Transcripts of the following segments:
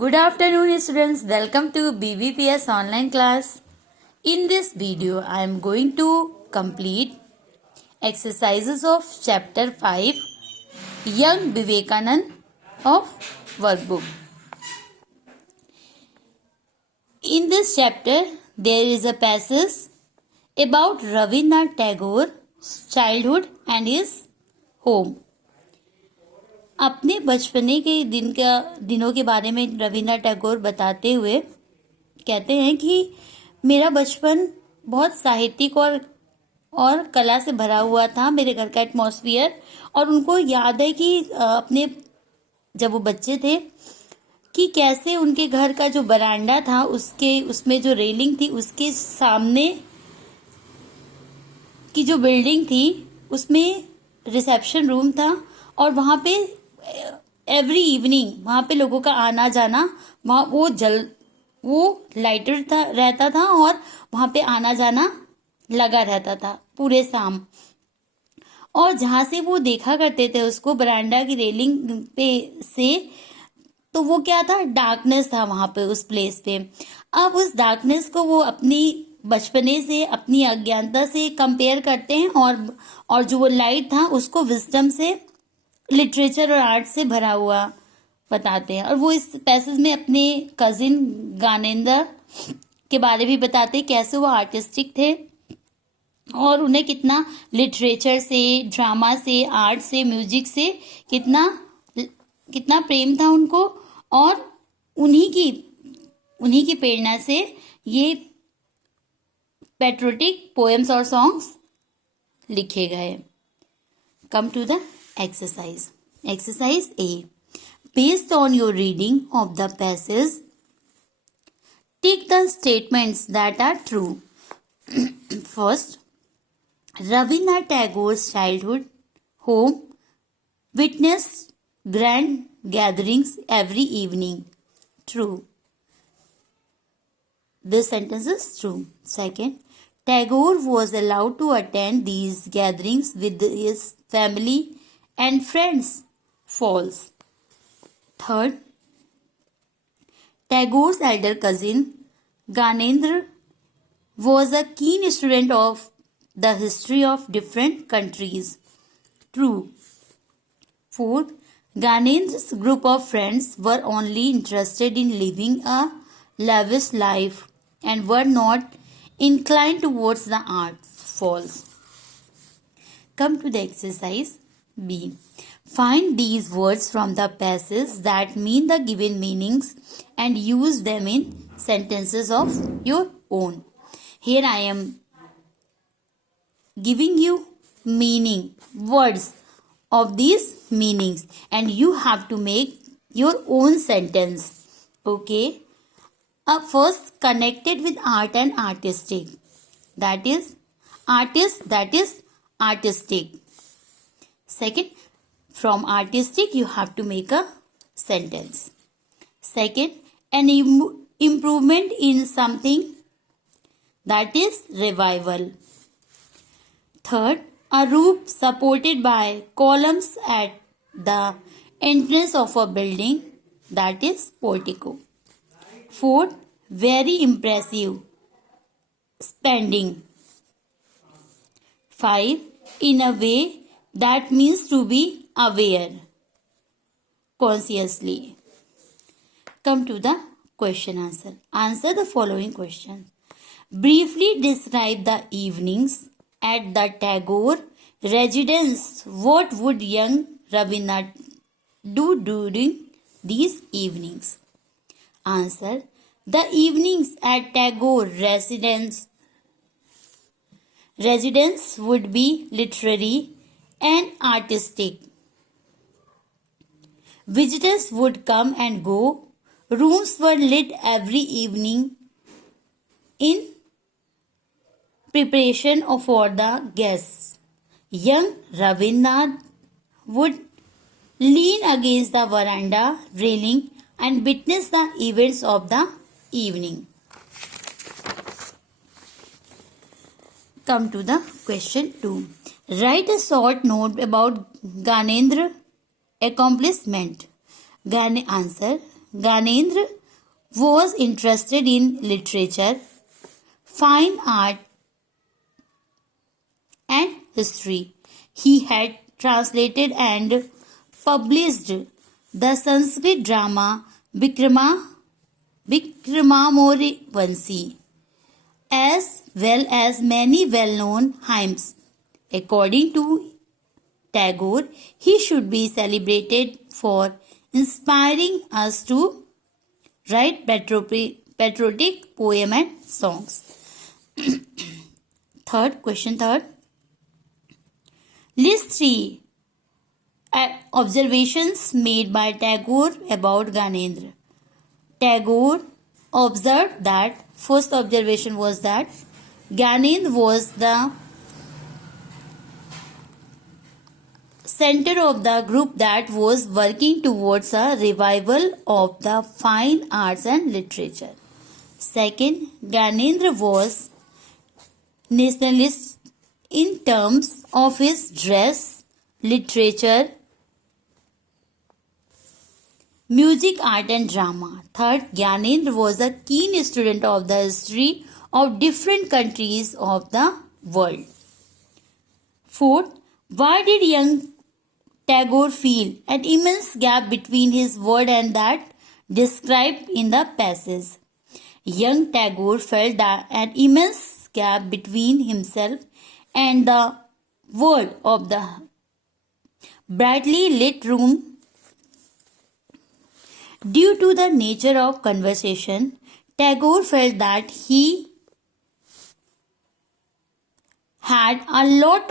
Good afternoon students, welcome to BBPS online class. In this video, I am going to complete exercises of chapter 5, Young Vivekanand of workbook. In this chapter, there is a passage about Rabindranath Tagore's childhood and his home. अपने बचपने के दिनों के बारे में रविन्द्रनाथ टैगोर बताते हुए कहते हैं कि मेरा बचपन बहुत साहित्यिक और कला से भरा हुआ था, मेरे घर का एटमॉस्फेयर। और उनको याद है कि अपने जब वो बच्चे थे कि कैसे उनके घर का जो बरांडा था उसमें जो रेलिंग थी उसके सामने की जो बिल्डिंग थी उसमें रिसेप्शन रूम था और वहाँ पे एवरी इवनिंग वहाँ पे लोगों का आना जाना, वहाँ वो लाइटर रहता था और वहाँ पे आना जाना लगा रहता था पूरे शाम। और जहाँ से वो देखा करते थे उसको बरांडा की रेलिंग पे से, तो वो क्या था, डार्कनेस था वहाँ पे उस प्लेस पे। अब उस डार्कनेस को वो अपनी बचपने से, अपनी अज्ञानता से कंपेयर करते हैं और जो वो लाइट था उसको विजडम से, लिटरेचर और आर्ट से भरा हुआ बताते हैं। और वो इस पैसेज में अपने कजिन ज्ञानेंद्र के बारे में बताते हैं, कैसे वो आर्टिस्टिक थे और उन्हें कितना लिटरेचर से, ड्रामा से, आर्ट से, म्यूजिक से कितना प्रेम था उनको। और उन्हीं की प्रेरणा से ये पैट्रियोटिक पोएम्स और सॉन्ग्स लिखे गए। Come to the exercise. Exercise A. Based on your reading of the passage, tick the statements that are true. First, Rabindranath Tagore's childhood home witnessed grand gatherings every evening. True. This sentence is true. Second, Tagore was allowed to attend these gatherings with his family and friends. False. Third, Tagore's elder cousin Gyanendra was a keen student of the history of different countries. True. Fourth, Gyanendra's group of friends were only interested in living a lavish life and were not inclined towards the arts. False. Come to the exercise B. Find these words from the passage that mean the given meanings and use them in sentences of your own. Here I am giving you words of these meanings, and you have to make your own sentence. Okay? First, connected with art and artistic. That is artistic. Second, from artistic you have to make a sentence. Second, an improvement in something, that is revival. Third, a roof supported by columns at the entrance of a building, that is portico. Fourth, very impressive spending. 5, in a way that means to be aware consciously. Come to the question answer. Answer the following questions. Briefly describe the evenings at the Tagore residence. What would young Rabindranath do during these evenings? Answer. The evenings at Tagore residence would be literary and artistic. Visitors would come and go. Rooms were lit every evening in preparation for the guests. Young Rabindranath would lean against the veranda railing and witness the events of the evening. Come to the question 2. Write a short note about Gyanendra accomplishment. Answer. Gyanendra was interested in literature, fine art, and history. He had translated and published the Sanskrit drama Vikramamorivanshi, as well as many well-known hymns. According to Tagore, he should be celebrated for inspiring us to write patriotic poem and songs. Question third. List 3 observations made by Tagore about Gyanendra. Tagore observed that first observation was that Gyanendra was the center of the group that was working towards a revival of the fine arts and literature. Second, Gyanendra was nationalist in terms of his dress, literature, music, art and drama. Third, Gyanendra was a keen student of the history of different countries of the world. Fourth, why did young Tagore feel an immense gap between his word and that described in the passage? Young Tagore felt that an immense gap between himself and the world of the brightly lit room. Due to the nature of conversation, Tagore felt that he had a lot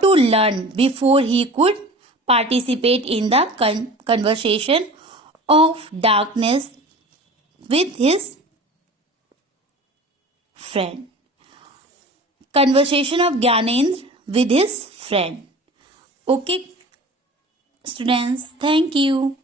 to learn before he could participate in the conversation of darkness with his friend. Conversation of Gyanendra with his friend. Okay, students, thank you.